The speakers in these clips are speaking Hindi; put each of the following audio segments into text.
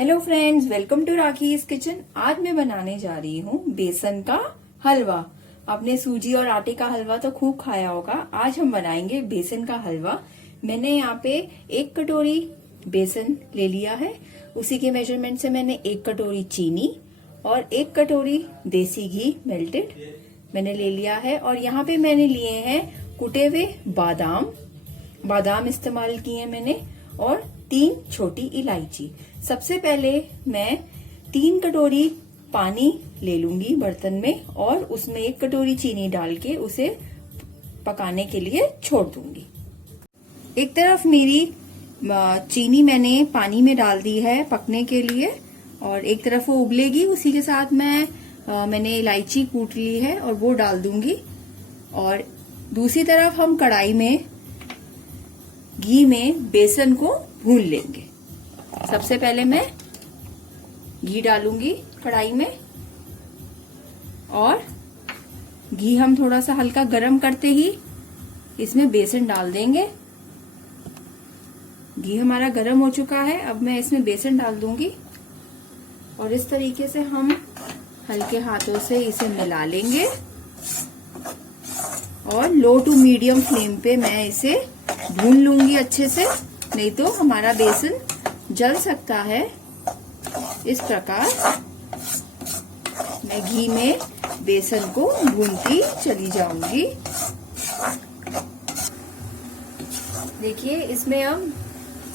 Hello friends, welcome to Rakhi's kitchen. आज मैं बनाने जा रही हूँ बेसन का हलवा। आपने सूजी और आटे का हलवा तो खूब खाया होगा। आज हम बनाएंगे बेसन का हलवा। मैंने यहाँ पे 1 कटोरी बेसन ले लिया है। उसी के मेजरमेंट से मैंने 1 कटोरी चीनी और 1 कटोरी देसी घी मेल्टेड मैंने ले लिया है। और यहाँ पे मैंने लिए हैं कुटे हुए बादाम इस्तेमाल किए हैं मैंने, और 3 छोटी इलायची। सबसे पहले मैं 3 कटोरी पानी ले लूंगी बर्तन में और उसमें 1 कटोरी चीनी डाल के उसे पकाने के लिए छोड़ दूंगी। एक तरफ मेरी चीनी मैंने पानी में डाल दी है पकने के लिए और एक तरफ वो उबलेगी। उसी के साथ मैंने इलायची कूट ली है और वो डाल दूंगी। और दूसरी तरफ हम कढ़ाई में घी में बेसन को भून लेंगे। सबसे पहले मैं घी डालूंगी कढ़ाई में और घी हम थोड़ा सा हल्का गरम करते ही इसमें बेसन डाल देंगे। घी हमारा गरम हो चुका है। अब मैं इसमें बेसन डाल दूंगी और इस तरीके से हम हल्के हाथों से इसे मिला लेंगे और लो टू मीडियम फ्लेम पे मैं इसे भून लूंगी अच्छे से, नहीं तो हमारा बेसन जल सकता है। इस प्रकार मैं घी में बेसन को भूनती चली जाऊंगी। देखिए इसमें अब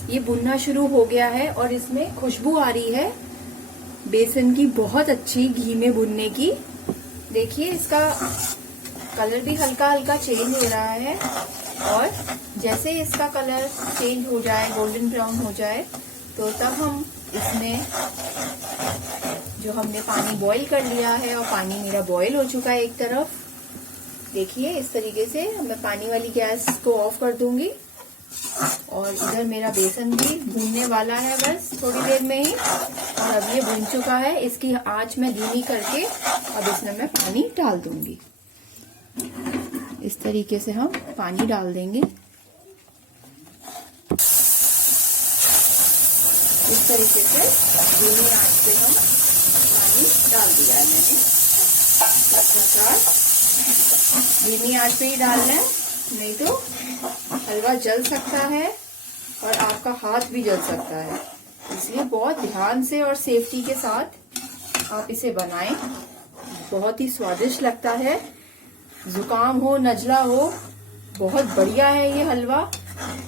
ये भुनना शुरू हो गया है और इसमें खुशबू आ रही है बेसन की, बहुत अच्छी घी में भुनने की। देखिए इसका कलर भी हल्का हल्का चेंज हो रहा है और जैसे इसका कलर चेंज हो जाए, गोल्डन ब्राउन हो जाए, तो तब हम इसमें जो हमने पानी बॉईल कर लिया है, और पानी मेरा बॉईल हो चुका है एक तरफ। देखिए इस तरीके से मैं पानी वाली गैस को ऑफ कर दूंगी और इधर मेरा बेसन भी भूनने वाला है बस थोड़ी देर में ही। और अब ये भून चुका है। इसकी आंच मैं धीमी करके अब इसमें मैं पानी डाल दूंगी। इस तरीके से हम पानी डाल देंगे। इस तरीके से धीमी आंच पे हम पानी डाल दिया है मैंने। इस प्रकार धीमी आंच पे ही डालना है, नहीं तो हलवा जल सकता है और आपका हाथ भी जल सकता है। इसलिए बहुत ध्यान से और सेफ्टी के साथ आप इसे बनाएं। बहुत ही स्वादिष्ट लगता है। जुकाम हो, नजला हो, बहुत बढ़िया है ये हलवा।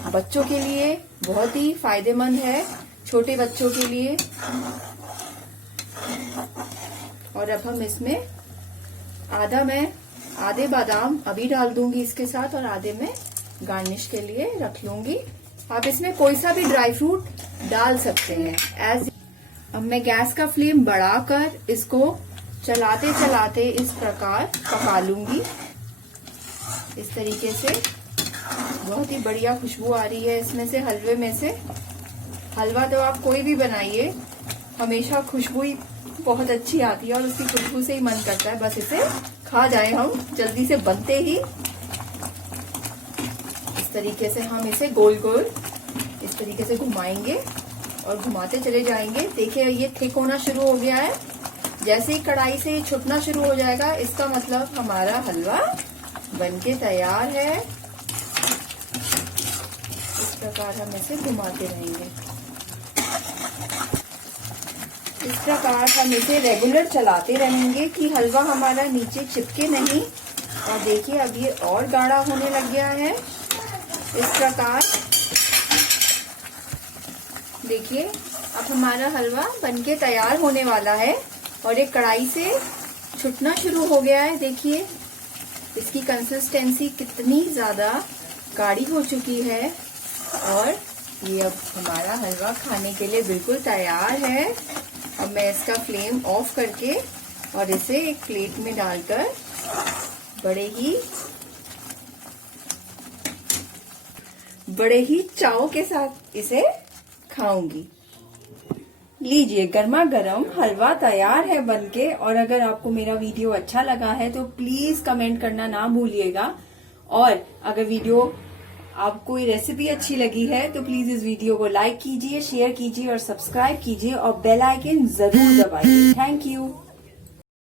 बच्चों के लिए बहुत ही फायदेमंद है, छोटे बच्चों के लिए। और अब हम इसमें आधे बादाम अभी डाल दूंगी इसके साथ और आधे में गार्निश के लिए रख लूंगी। आप इसमें कोई सा भी ड्राई फ्रूट डाल सकते हैं। अब मैं गैस का फ्लेम बढ़ाकर इसको चलाते चलाते इस प्रकार पका लूंगी। इस तरीके से बहुत ही बढ़िया खुशबू आ रही है इसमें से, हलवे में से। हलवा तो आप कोई भी बनाइए, हमेशा खुशबू ही बहुत अच्छी आती है और उसकी खुशबू से ही मन करता है बस इसे खा जाए हम जल्दी से बनते ही। इस तरीके से हम इसे गोल गोल इस तरीके से घुमाएंगे और घुमाते चले जाएंगे। देखिए ये थिक होना शुरू हो गया है। जैसे ही कढ़ाई से छूटना शुरू हो जाएगा, इसका मतलब हमारा हलवा बनके तैयार है। इस प्रकार हम इसे घुमाते रहेंगे। इस प्रकार हम इसे रेगुलर चलाते रहेंगे कि हलवा हमारा नीचे चिपके नहीं। और देखिए अब ये और गाढ़ा होने लग गया है। इस प्रकार देखिए अब हमारा हलवा बनके तैयार होने वाला है और एक कढ़ाई से छूटना शुरू हो गया है। देखिए इसकी कंसिस्टेंसी कितनी ज्यादा गाढ़ी हो चुकी है और ये अब हमारा हलवा खाने के लिए बिल्कुल तैयार है। अब मैं इसका फ्लेम ऑफ करके और इसे एक प्लेट में डालकर बड़े ही चाव के साथ इसे खाऊंगी। लीजिए गर्मा गर्म हलवा तैयार है बनके। और अगर आपको मेरा वीडियो अच्छा लगा है तो प्लीज कमेंट करना ना भूलिएगा। और अगर वीडियो आपको ये रेसिपी अच्छी लगी है तो प्लीज इस वीडियो को लाइक कीजिए, शेयर कीजिए और सब्सक्राइब कीजिए और बेल आइकन जरूर दबाइए। Thank you.